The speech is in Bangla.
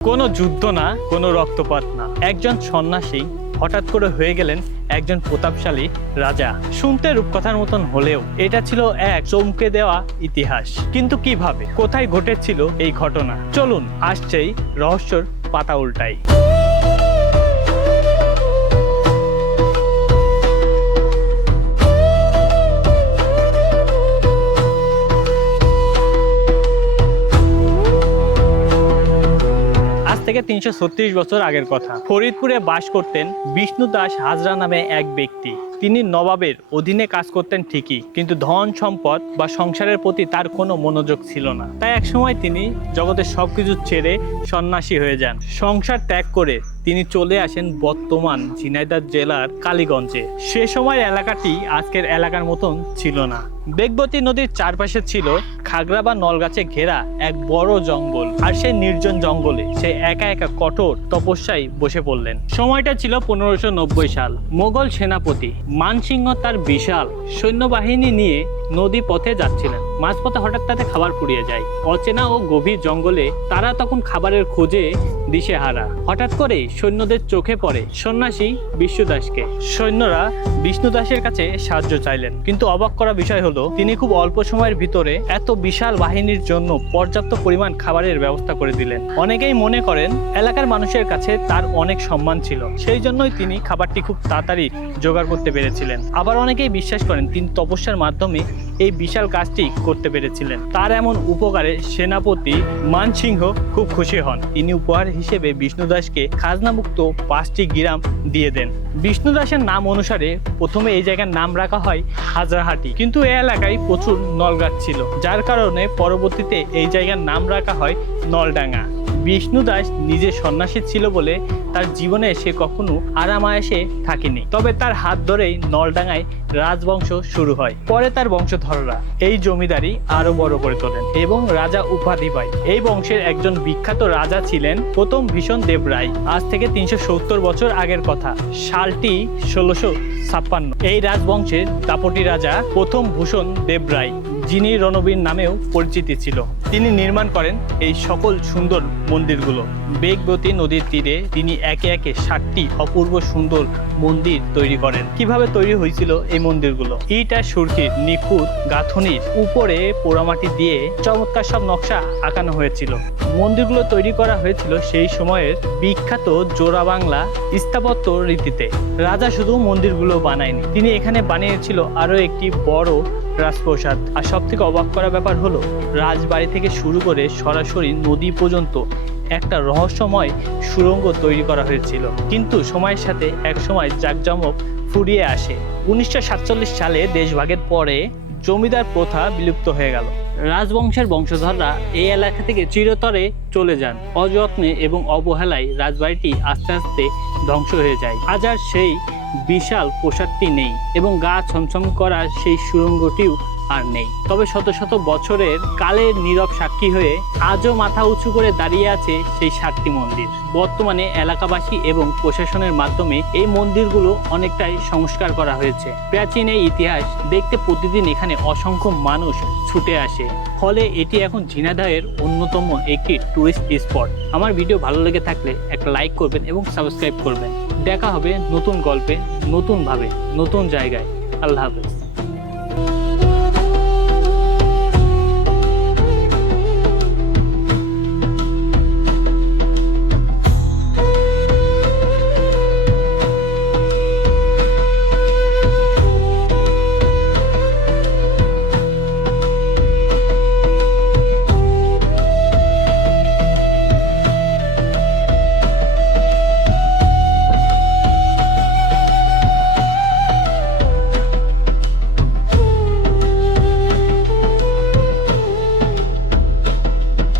কোনো যুদ্ধ না, কোনো রক্তপাত না, একজন সন্ন্যাসী হঠাৎ করে হয়ে গেলেন একজন প্রতাপশালী রাজা। শুনতে রূপকথার মতন হলেও এটা ছিল এক চমকে দেওয়া ইতিহাস। কিন্তু কিভাবে, কোথায় ঘটেছিল এই ঘটনা? চলুন আসছেই রহস্যর পাতা উল্টাই। থেকে ৩৩৬ বছর আগের কথা। ফরিদপুরে বাস করতেন বিষ্ণু দাস হাজরা নামে এক ব্যক্তি। তিনি নবাবের অধীনে কাজ করতেন ঠিকই, কিন্তু ধন সম্পদ বা সংসারের প্রতি তার কোনো মনোযোগ ছিল না। তাই একসময় তিনি জগতের সবকিছু ছেড়ে সন্ন্যাসী হয়ে যান। সংসার ত্যাগ করে তিনি চলে আসেন বর্তমান ঝিনাইদহ জেলার কালীগঞ্জে। সে সময় এলাকাটি আজকের এলাকার মতন ছিল না। বেগবতী নদীর চারপাশে ছিল খাগড়া বা নলগাছে ঘেরা এক বড় জঙ্গল। আর সেই নির্জন জঙ্গলে সে একা একা কঠোর তপস্যায় বসে পড়লেন। সময়টা ছিল ১৫৯০ সাল। মোগল সেনাপতি মানসিংহ তার বিশাল সৈন্যবাহিনী নিয়ে নদী পথে যাচ্ছিলেন। মাঝপথে হঠাৎ তাতে খাবার ফুরিয়ে যায়। অচেনা ও গভীর জঙ্গলে তারা তখন খাবারের খোঁজে দিশেহারা। হঠাৎ করে সৈন্যদের চোখে পড়ে সন্ন্যাসী বিষ্ণু দাসকে। সৈন্যরা বিষ্ণু দাসের কাছে সাহায্য চাইলেন, কিন্তু অবাক করা বিষয় হলো তিনি খুব অল্প সময়ের ভিতরে এত বিশাল বাহিনীর জন্য পর্যাপ্ত পরিমাণ খাবারের ব্যবস্থা করে দিলেন। অনেকেই মনে করেন এলাকার মানুষের কাছে তার অনেক সম্মান ছিল, সেই জন্যই তিনি খাবারটি খুব তাড়াতাড়ি জোগাড় করতে পেরেছিলেন। আবার অনেকেই বিশ্বাস করেন তিনি তপস্যার মাধ্যমে এই বিশাল কাজটি করতে পেরেছিলেন। তার এমন উপকারে সেনাপতি মানসিংহ খুব খুশি হন। তিনি উপহার হিসেবে বিষ্ণু দাসকে খাজনামুক্ত ৫টি গ্রাম দিয়ে দেন। বিষ্ণু দাসের নাম অনুসারে প্রথমে এই জায়গার নাম রাখা হয় হাজরাহাটি, কিন্তু এই এলাকায় প্রচুর নলগাছ ছিল, যার কারণে পরবর্তীতে এই জায়গার নাম রাখা হয় নলডাঙ্গা। বিষ্ণু দাস নিজে সন্ন্যাসী ছিল বলে তার জীবনে সে কখনো আরামায়েশে থাকেনি। তবে তার হাত ধরেই নলডাঙ্গায় রাজবংশ শুরু হয়। পরে তার বংশধররা এই জমিদারি আরো বড় করে তোলেন এবং রাজা উপাধি পায়। এই বংশের একজন বিখ্যাত রাজা ছিলেন প্রথম ভীষণ দেব রায়। আজ থেকে ৩৭০ বছর আগের কথা। সালটি ১৬৫৬। এই রাজবংশের দাপটি রাজা প্রথম ভূষণ দেব রায়, যিনি রণবীর নামেও পরিচিতি ছিল। তিনি নির্মাণ করেন এই সকল সুন্দর মন্দিরগুলো। বেগবতী নদীর তীরে তিনি একে একে ৬০টি অপূর্ব সুন্দর মন্দির তৈরি করেন। কিভাবে তৈরি হয়েছিল এই মন্দিরগুলো? ইট আর সুরকির নিখুঁত গাঁথনির উপরে পোড়ামাটি দিয়ে চমৎকার সব নকশা আঁকানো হয়েছিল। মন্দিরগুলো তৈরি করা হয়েছিল সেই সময়ের বিখ্যাত জোড়া বাংলা স্থাপত্য রীতিতে। রাজা শুধু মন্দিরগুলো বানায়নি, তিনি এখানে বানিয়েছিল আরো একটি বড় রাজপ্রাসাদ। আর সব থেকে অবাক করা ব্যাপার হলো রাজবাড়ি থেকে শুরু করে সরাসরি নদী পর্যন্ত একটা রহস্যময় সুড়ঙ্গ তৈরি করা হয়েছিল। কিন্তু সময়ের সাথে এক সময় জাঁকজমক ফুরিয়ে আসে। ১৯৪৭ সালে দেশভাগের পরে জমিদার প্রথা বিলুপ্ত হয়ে গেল। রাজবংশের বংশধররা এই এলাকা থেকে চিরতরে চলে যান। অযত্নে এবং অবহেলায় রাজবাড়িটি আস্তে আস্তে ধ্বংস হয়ে যায়। আজ আর সেই বিশাল প্রাসাদটি নেই এবং গা ছমছম করা সেই সুড়ঙ্গটিও আর নেই। তবে শত শত বছরের কালের নীরব সাক্ষী হয়ে আজও মাথা উঁচু করে দাঁড়িয়ে আছে সেই ৬০টি মন্দির। বর্তমানে এলাকাবাসী এবং প্রশাসনের মাধ্যমে এই মন্দিরগুলো অনেকটাই সংস্কার করা হয়েছে। প্রাচীন এই ইতিহাস দেখতে প্রতিদিন এখানে অসংখ্য মানুষ ছুটে আসে। ফলে এটি এখন ঝিনাইদহের অন্যতম একটি টুরিস্ট স্পট। আমার ভিডিও ভালো লেগে থাকলে একটা লাইক করবেন এবং সাবস্ক্রাইব করবেন। দেখা হবে নতুন গল্পে, নতুনভাবে, নতুন জায়গায়। আল্লাহ হাফেজ।